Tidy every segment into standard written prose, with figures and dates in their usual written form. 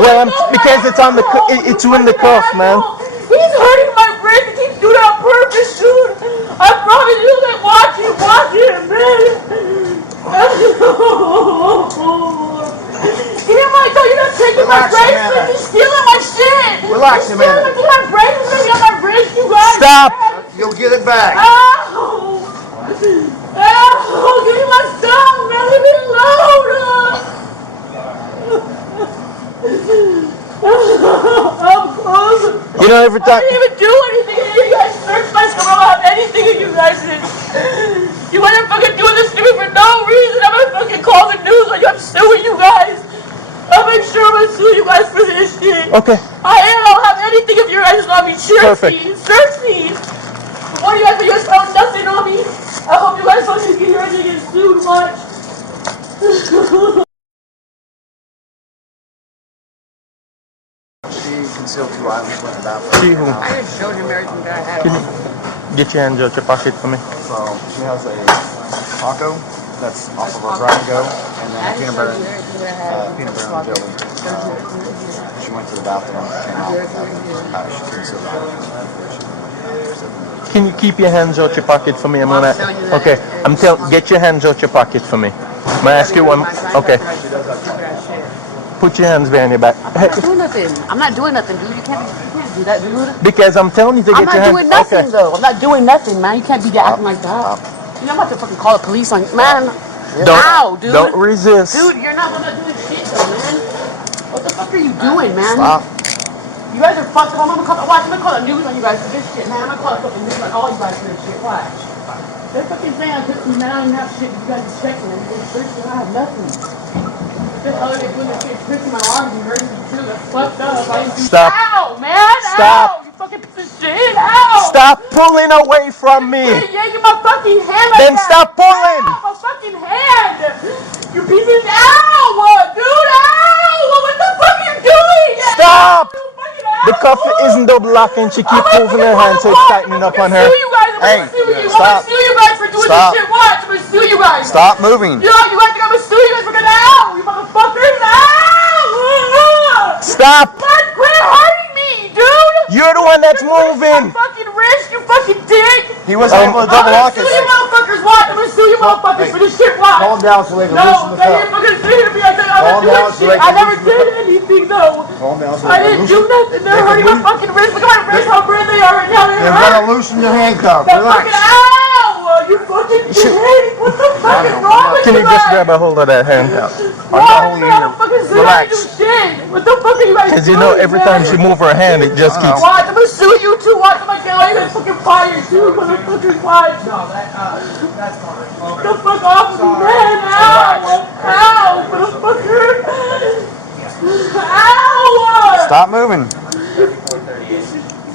Well, because it's on the it's in the cuff, man. He's hurting my brain. He keeps doing it on purpose, dude. I promise you that. Watch him, man. You know what I told you not taking my bracelet? He's stealing my shit. Relax a minute. He's stealing my bracelet. He got my wrist, you guys. Stop. You'll get it back. Ow! Ow! Give me my stuff, man. Leave me alone. You know, every time. I didn't even do anything. You guys searched my stuff. I don't have anything of you guys did. You guys are fucking doing this to me for no reason. I'm gonna fucking call the news on you. I'm suing you guys. I'll make sure I'm gonna sue you guys for this shit. Okay. I don't have anything of your guys on me. Search Perfect. me. Search me. What do you guys found nothing on me? I hope you guys don't get your guys get sued much. She concealed 2 items with the bathroom. She who? I just showed him everything that I had. Can you get your hands out your pocket for me? So she has a taco that's off of her grab and go, and then I peanut just butter, showed you everything that I had. peanut butter and jelly. She went to the bathroom, came out, she concealed the items. Can you keep your hands out your pocket for me? I'm gonna. Okay. Get your hands out your pocket for me. May I ask you one? Okay. Put your hands behind your back. I'm not doing nothing. I'm not doing nothing, dude. You can't do that, dude. Because I'm telling you to get your hands. I'm not doing nothing, though. I'm not doing nothing, man. You can't be acting like that. You know, I'm about to fucking call the police on you, man. Ow, dude. Don't resist. Dude, you're not doing shit, though, man. What the fuck are you doing, man? Stop. You guys are fucked up. I'm gonna call the news on you guys for this shit, man. I'm gonna call the fucking news on all you guys for this shit. Watch. They're fucking saying I took me, man. I don't have shit. You guys are checking and they're searching. I have nothing. This other they're doing this shit, twisting my arms and hurting me too. That's fucked up. I didn't do. Stop. Ow, man. Stop. Ow. You fucking piece of shit. Ow. Stop pulling away from me. Yeah, you my fucking hand like Then that. stop pulling. Ow, my fucking hand. You piece of ow, dude. Ow. What the fuck are you doing? Stop. Ow. The cuff isn't double locking. She keeps moving her hand, so it's tightening up on her. Hey, stop. I'm gonna sue you guys for doing Stop. this shit. Watch, I'm gonna sue you guys. Stop moving. You guys think I'm gonna sue you guys for getting out? You motherfuckers! Ow! Stop. Man, quit hurting me, dude! You're the one that's moving. My fucking wrist, you fucking dick! He wasn't able to double lock I'm it. gonna sue you motherfuckers, watch! I'm gonna sue you motherfuckers for this shit, watch! Calm down so they can No, loosen the they cuff. ain't fucking suing me. I said I'm Calm not down doing so shit. they I can never loosen the did anything, though. Calm down so I they can didn't do loosen. nothing. They're hurting my fucking wrist. Look at my wrist, how red they are right now. They're They're gonna loosen your handcuff. They're Relax. fucking ow! You fucking dick! What the fuck is wrong with Can you just guys? grab a hold of that hand? I'm not holding you here. Relax. What the fuck are you guys doing? Because you know every time she moves her hand, it just keeps. Watch, I'm gonna sue you too. Watch, I'm gonna get all you guys fucking fired too, motherfuckers. Watch. No, that's fine. Get the fuck off of me, man. Ow! Ow, motherfucker. Ow! Stop moving.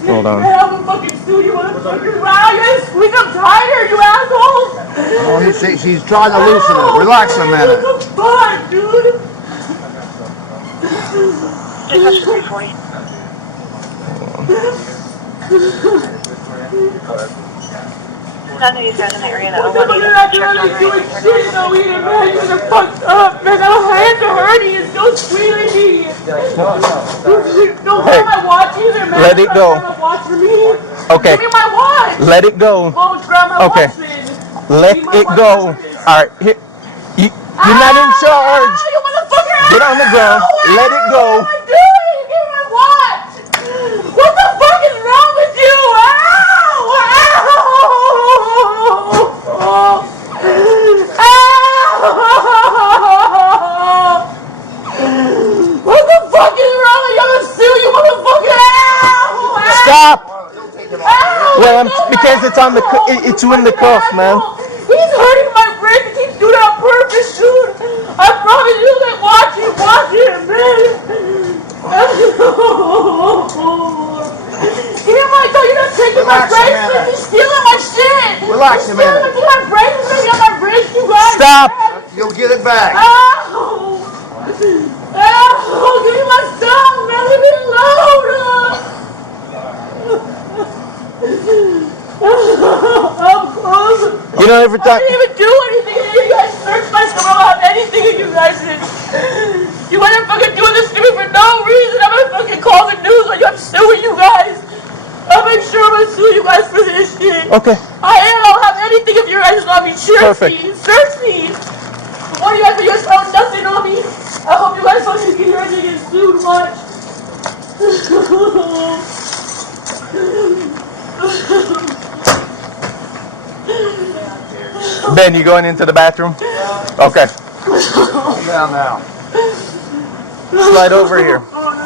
Hold on. Man, I'm gonna fucking sue you, motherfuckers. Wow, you guys squeeze them tighter, you assholes. Oh, she's trying to loosen it. Relax a minute. What the fuck, dude? None of these guys in the area that You're will want not to really doing shit though either, man. You guys are fucked up, man. My hands are hurting. It's still squealing me. Don't grab my watch either, man. Let it go. Grab my watch for me. Okay. Give me my watch. Let it go. Won't grab my Okay. watch then. Let it go. All right. You're not in charge. Ow, you motherfucker. Get on the ground. Ow, Let it go. What am I doing? Give me my watch. What the fuck is wrong with you? Ow! Ow! What the fuck is wrong with you? I'm gonna sue you, motherfucker! Ow! Stop. Ow! Well, because it's on the it's in the cuff, man. He's hurting my brain. He keeps doing it on purpose, dude. I promise you that. Watch him, man. You know what I told you not taking my Relax a bracelet? minute. He's stealing my shit. Relax a He's minute. stealing my bracelet. He got my wrist, you guys. Stop. You'll get it back. Ow! Ow! Give me my stuff, man. Leave me alone. You know every I time. didn't even do anything. You guys searched my stuff. I don't have anything of you guys did. You guys are fucking doing this to me for no reason. Okay. I don't have anything of your guys on me. Search Perfect. me. Search me. What do you guys do? You guys found nothing on me. I hope you guys don't get your get sued much. Ben, you going into the bathroom? Okay. Calm down now. Slide over here.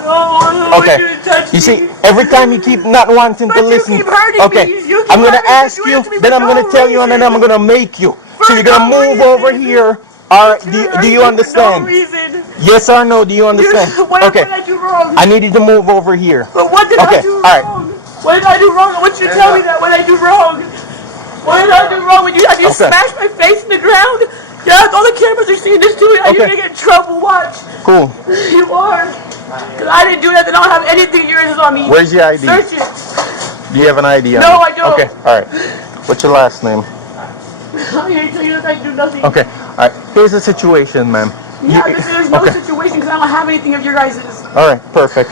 Oh, Okay. you touch You see, me. every time you keep not wanting to But you listen. keep hurting Okay. me. You keep I'm gonna hurting me. ask Doing you, it to me then for I'm gonna no tell you, and then reason. I'm gonna make you. So For you're gonna no move over reason. here. Or You're do hurting you me understand? For no reason. Yes or no? Do you understand? What Okay. did I do wrong? I need you to move over here. But what did Okay. I do All right. wrong? What did I do wrong? I want you to tell me that. What did I do wrong? What did I do wrong? When you Okay. smashed my face in the ground? Yeah, all the cameras are seeing this too. You're Okay. gonna get in trouble. Watch. Cool. You are. Because I didn't do that. I don't have anything yours on me. Where's your ID? Search it. Do you have an ID on No, you? I don't. Okay. All right. What's your last name? I ain't tell you that I do nothing. Okay. All right. Here's the situation, ma'am. Yeah, there's no situation because I don't have anything of your guys's. All right. Perfect.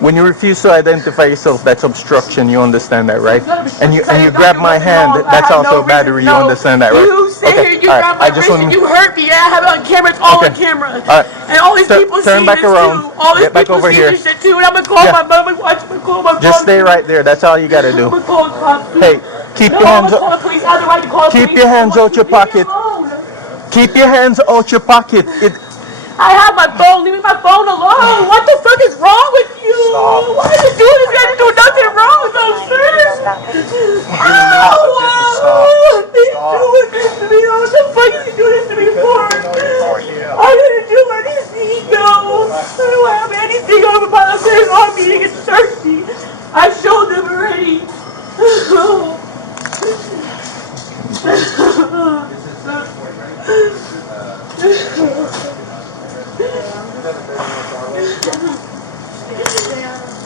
When you refuse to identify yourself, that's obstruction. You understand that, right? And you grab my hand. That's also battery. You understand that, right? You say Okay. you All right. got my wrist and you hurt me. I have it on camera. It's all on Okay. camera. All right. And all these people Turn see back this around. too. All these Get back people over see here. this shit too. And I'm gonna call Yeah. my mom. I'm gonna call my mom. Just stay right there. That's all you gotta I'm do. gonna call the cops. Hey, keep No, your I'm hands gonna call up. the police. I have the right to call the Keep police. your hands I want out your you to leave me pocket. alone. Keep your hands out your pocket. I have my phone. Leave me my phone alone. What the fuck is wrong with you? Stop. Why are you doing this? You guys do nothing wrong with those things. Stop. He's doing this to me. What the fuck is he doing this to me for? I didn't do anything. No. I don't have anything on my face on me to get thirsty. I showed them already.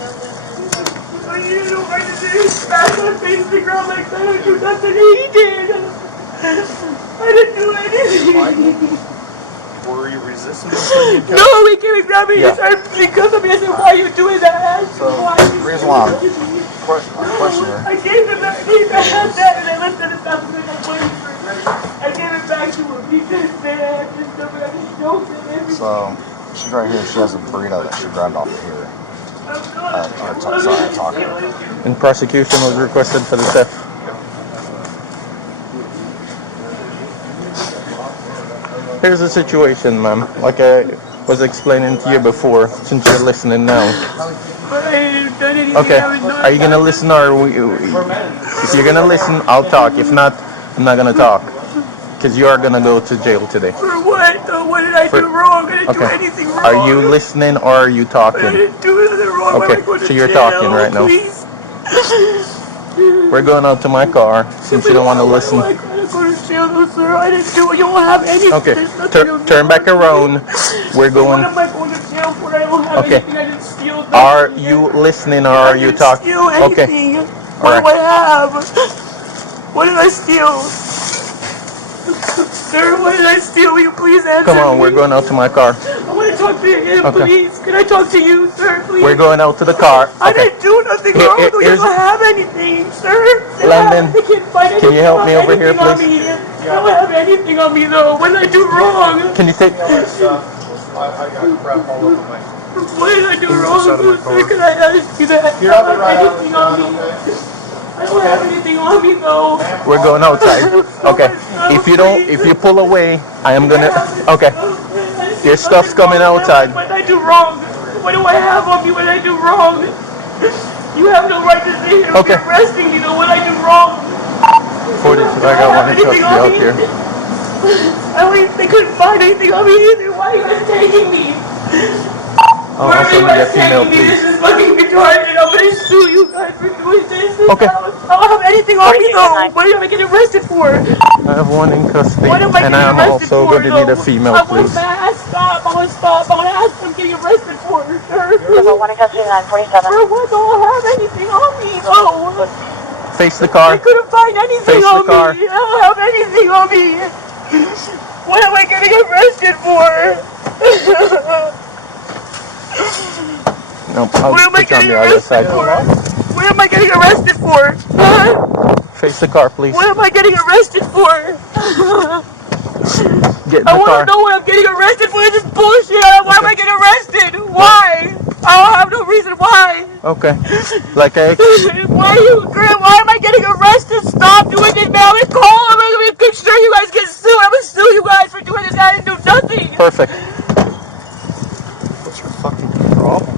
I didn't know I did smash my face to the ground like that. I didn't do nothing. He did. I didn't do anything. Were you resisting? No, he came and grabbed me and started because of me. I said, why are you doing that? So, Why? the reason why I'm questioning her. I gave him that. I had that and I left it at that because I'm waiting for it. I gave it back to him because they had this stuff and I just choked him everything. So, she's right here. She has a burrito that she grabbed off of here. Sorry, talking. And prosecution was requested for the theft. Here's the situation, ma'am. Like I was explaining to you before, since you're listening now. But I didn't do anything. Okay. I was not- Are you gonna listen or if you're gonna listen, I'll talk. If not, I'm not gonna talk. Because you are gonna go to jail today. For what though? What did I do wrong? I didn't do Okay. anything wrong. Are you listening or are you I talking? didn't do nothing wrong. Why am I Okay, going to so you're jail? talking right now. Please. We're going out to my car since you don't want to listen. Why am I going to go to jail though, sir? I didn't do it. You don't have anything. Okay, There's nothing of turn back yours. around. We're What going. am I going to jail for? I don't have Okay. anything. I didn't steal nothing. Are you listening or are you talking? I didn't steal Okay. anything. What do I have? What did I steal? Sir, what did I steal? Will you please answer Come on, me? we're going out to my car. I want to talk to you again, Okay. please. Can I talk to you, sir, please? We're going out to the car. I Okay. didn't do nothing Here- wrong. here- You here's- don't have anything, sir. Landon, They can't find can you help me over here, anything on please? me. I don't have anything on me, though. What did I do wrong? Can you take? I got crap all over my. What did I do wrong, inside of my sir? car. Can I ask you that? You're I up don't right have out anything on me. I don't have anything on me, though. We're going outside. Okay. If you pull away, I am gonna. Okay. Your stuff's coming outside. What did I do wrong? What do I have on me? What did I do wrong? You have no right to say you're Okay. arresting me, though. What did I do wrong? 42. I got one in custody out here. They couldn't find anything on me either. Why are you guys taking me? Oh, Where are also you need a guys female, taking me? please. This is fucking retarded. I'm gonna sue you guys for doing this. Okay. I don't have anything on me though. What am I getting arrested for? I have one in custody, What am I and getting I am arrested also for? going to need a though? female, I want please. to stop. I want to stop. I want to ask what I'm getting arrested for, sir. Level 1 in custody, 947. For what? I don't have anything on me though. Face the I car. couldn't find anything Face the on car. me. I don't have anything on me. What am I getting arrested for? No, I'll What am I put you on getting the other arrested side. for? What am I getting arrested for? Huh? Face the car, please. What am I getting arrested for? Get in I the want car. to know what I'm getting arrested for. This is bullshit. Why am I getting arrested? Why? I don't have no reason why. Okay. Like I Why am I getting arrested? Stop doing this, man. I'm gonna call him. I'm gonna make sure you guys get sued. I'm gonna sue you guys for doing this. I didn't do nothing. perfect. What's your fucking problem?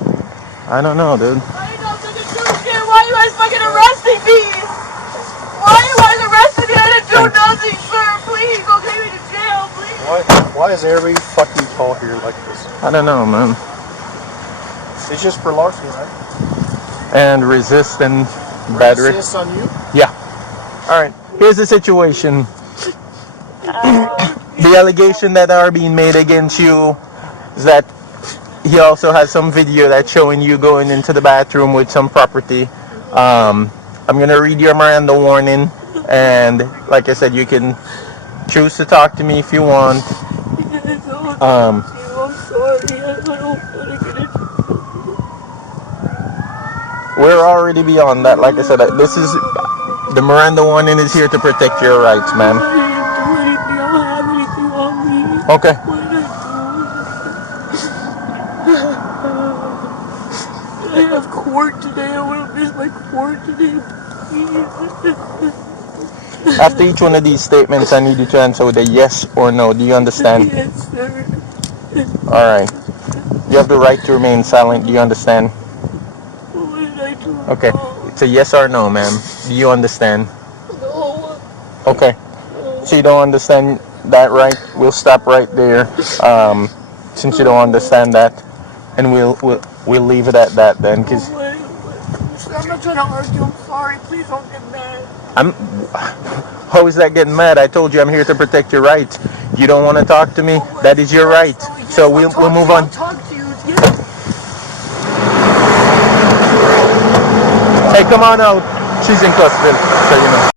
I don't know, dude. I ain't no fucking do shit. Why you guys fucking arresting me? Why you guys arresting me? I didn't do nothing, sir. Please, go take me to jail, please. Why is every fucking call here like this? I don't know, man. It's just for larceny, right? And resist and battery. Resist on you? Yeah. All right. Here's the situation. The allegation that are being made against you is that he also has some video that's showing you going into the bathroom with some property. I'm gonna read your Miranda warning, and like I said, you can choose to talk to me if you want. I'm sorry. I don't want to get it. We're already beyond that. Like I said, this is the Miranda warning is here to protect your rights, I ma'am. didn't do anything. I don't have anything on me. Okay. What did I do? I have court today. I want to miss my court today. Please. After each one of these statements, I need you to answer with a yes or no. Do you understand? Yes, sir. All right. You have the right to remain silent. Do you understand? What did I do? Okay. It's a yes or no, ma'am. Do you understand? No. Okay. So you don't understand that, right? We'll stop right there. Since you don't understand that, and we'll leave it at that then, because I'm not trying to argue. I'm sorry. Please don't get mad. how is that getting mad? I told you I'm here to protect your rights. You don't want to talk to me? That is your right. So we'll move on. I'll talk to you. Yes. Hey, come on out. She's in Custville, so you know.